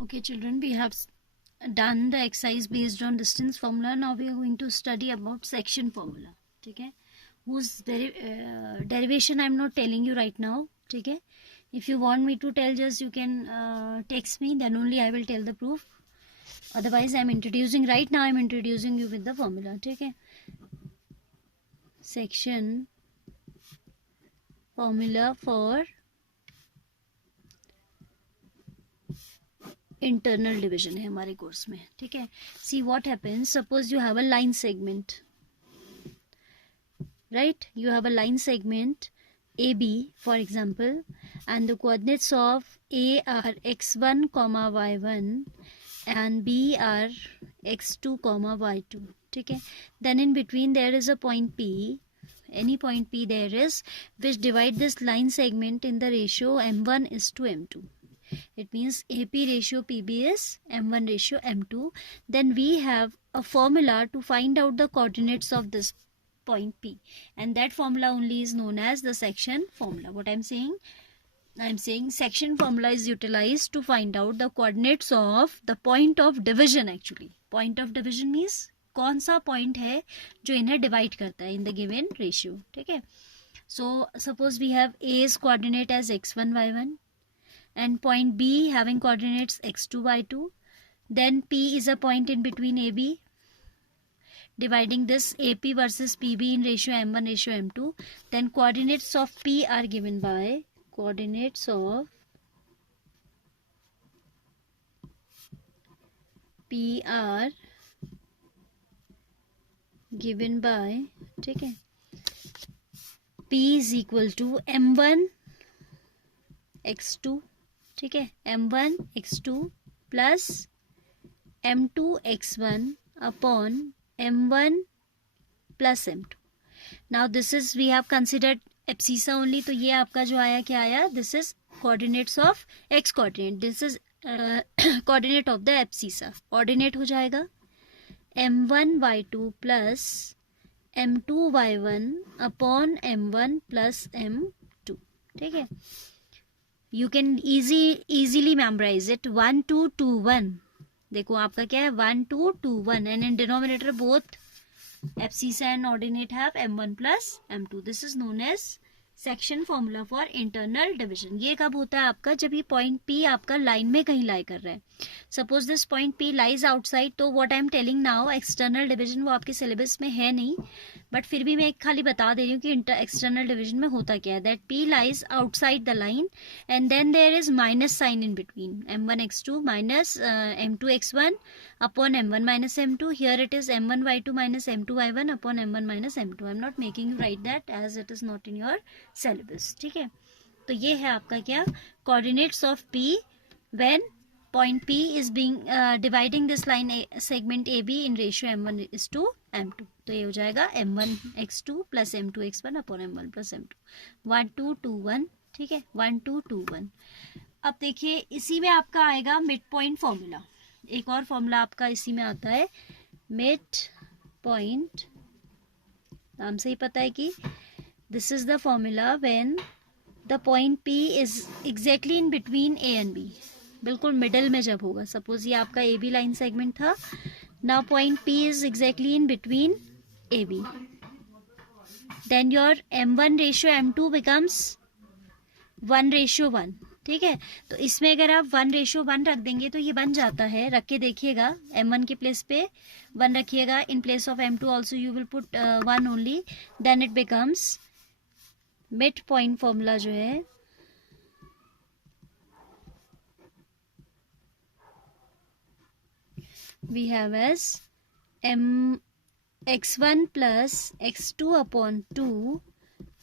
Okay, children, we have done the exercise based on distance formula. Now we are going to study about section formula. ठीक है, whose derivation I am not telling you right now. ठीक है, if you want me to tell, just you can text me, then only I will tell the proof. Otherwise I am introducing right now. I am introducing you with the formula. ठीक है, section formula for internal division है हमारे course में. ठीक है, see what happens, suppose you have a line segment, right, you have a line segment AB for example, and the coordinates of A are x1 comma y1 and B are x2 comma y2. ठीक है, then in between there is a point P, any point P there is, which divide this line segment in the ratio m1 is to m2. It means AP ratio PB is m1 ratio m2. Then we have a formula to find out the coordinates of this point P, and that formula only is known as the section formula. What I'm saying section formula is utilized to find out the coordinates of the point of division. Actually, point of division means कौन सा point है जो इन्हें divide करता है in the given ratio. ठीक है, so suppose we have A's coordinate as x1 y1 and point B having coordinates x2 y2. Then P is a point in between AB, dividing this AP versus PB in ratio m1 ratio m2. Then coordinates of P are given by coordinates of P are given by, ठीक है, P is equal to m1 x2, ठीक है, m1 x2 plus m2 x1 upon m1 plus m2. Now this is, we have considered abscissa only, तो ये आपका जो आया क्या आया, this is coordinates of X coordinate, this is coordinate of the abscissa. Ordinate हो जाएगा m1 y2 plus m2 y1 upon m1 plus m2. ठीक है, you can easily memorize it. 1 2 2 1, देखो आपका क्या है 1 2 2 1, and in denominator both abscissa and ordinate have m1 plus m2. this is known as section formula for internal division. ये कब होता है आपका, जब ये पॉइंट पी आपका लाइन में कहीं लाई कर रहा है. Suppose this point P lies outside, तो what I am telling now, external division वो आपके सिलेबस में है नहीं, बट फिर भी मैं एक खाली बता दे रही हूँ कि एक्सटर्नल डिविजन में होता क्या है. That P lies outside the line and then there is minus sign in between, m1 x2 minus m2 x1 upon m1 minus m2. Here it is m1 y2 minus m2 y1 upon m1 minus m2. I am not making you write that as it is not in your syllabus. ठीक है, तो ये है आपका क्या, coordinates of P when point P is being dividing this line segment AB in ratio m1 is to m2. तो ये हो जाएगा m1 x2 plus m2 x1 upon m1 plus m2. 1 2 2 1. ठीक है, 1 2 2 1. अब देखिए इसी में आपका आएगा मिड पॉइंट फॉर्मूला. एक और फॉर्मूला आपका इसी में आता है मिड पॉइंट. नाम से ही पता है कि this is the formula when the point P is exactly in between A and B, बिल्कुल मिडल में जब होगा. सपोज ये आपका AB लाइन सेगमेंट था, now point P is exactly in between AB, then your m1 ratio m2 becomes 1 ratio 1. ठीक है, तो इसमें अगर आप 1 रेशियो 1 रख देंगे तो ये बन जाता है, रख के देखिएगा, m1 के प्लेस पे 1 रखिएगा, इन place of m2 also you will put 1 only, then it becomes mid point formula जो है we have as m x1 plus x2 upon 2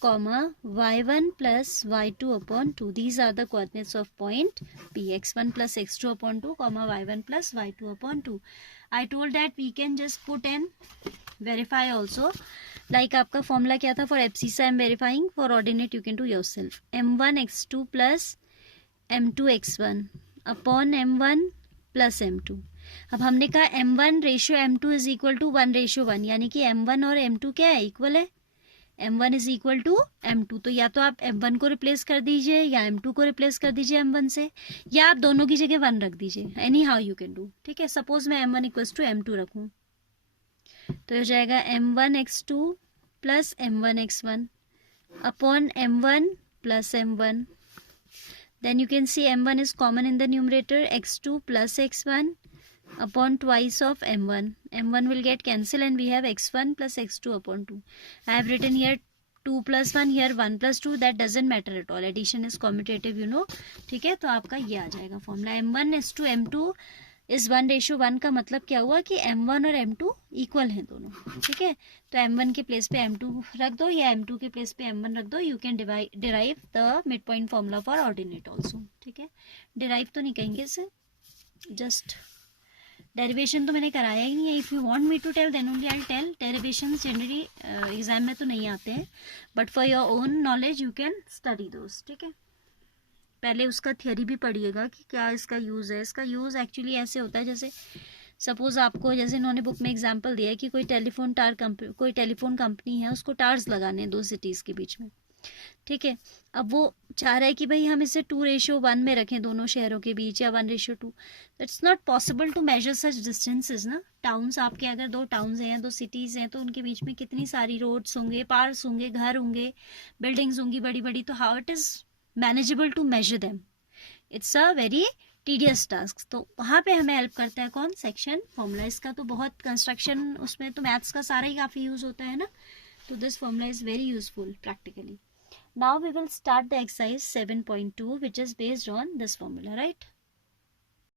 comma y1 plus y2 upon 2. These are the coordinates of point P. x1 plus x2 upon 2 comma y1 plus y2 upon 2. I told that we can just put and verify also. Like आपका formula क्या था for abscissa, I am verifying. For ordinate you can do yourself. m1 x2 plus m2 x1 upon m1 plus m2. अब हमने कहा m1 ratio m2 is equal to 1 ratio 1, यानी कि m1 और m2 क्या है, इक्वल है. m1 is equal to m2, तो या तो आप m1 को रिप्लेस कर दीजिए या m2 को रिप्लेस कर दीजिए m1 से, या आप दोनों की जगह 1 रख दीजिए, any how you can do, ठीक है। सपोज मैं m1 इक्वल्स टू m2 रखूँ, तो हो जाएगा m1x2 plus m1x1 upon m1 plus m1, then you can see m1 is common in the numerator, x2 plus x1 upon twice of m1. m1 will get cancelled and we have x1 plus x2 upon 2. I have written here 2 plus 1, here 1 plus 2, that doesn't matter at all. Addition is commutative, you know, ठीक है। तो आपका ये आ जाएगा formula, m1 is to m2 इस 1:1 का मतलब क्या हुआ कि m1 और m2 इक्वल हैं दोनों, ठीक है। तो m1 के प्लेस पे m2 रख दो या m2 के प्लेस पे m1 रख दो, you can derive the mid point formula for ordinate also, ठीक है। डिराइव तो नहीं कहेंगे इसे, जस्ट डेरिवेशन तो मैंने कराया ही नहीं है। If you want me to tell then only I tell. Derivation generally exam में तो नहीं आते हैं, but for your own knowledge you can study those, ठीक है। पहले उसका थियरी भी पढ़िएगा कि क्या इसका यूज़ है। इसका यूज़ एक्चुअली ऐसे होता है, जैसे सपोज आपको, जैसे इन्होंने बुक में एग्जांपल दिया है कि कोई टेलीफोन कंपनी है, उसको टावर्स लगाने हैं 2 सिटीज़ के बीच में, ठीक है। अब वो चाह रहा है कि भाई हम इसे 2:1 में रखें दोनों शहरों के बीच, या 1:2। It's not possible to measure such distances ना। टाउन्स आपके अगर 2 टाउन्स हैं, 2 सिटीज़ हैं, तो उनके बीच में कितनी सारी रोड्स होंगे, पार्क्स होंगे, घर होंगे, बिल्डिंग्स होंगी बड़ी बड़ी, तो how it is manageable to measure them, it's a very tedious task. तो वहाँ पे हमें हेल्प करता है कौन, सेक्शन फॉर्मूला। इसका तो बहुत कंस्ट्रक्शन, उसमें तो मैथ्स का सारा ही काफ़ी यूज़ होता है ना, तो this formula is very useful practically. Now we will start the exercise 7.2 which is based on this formula, right?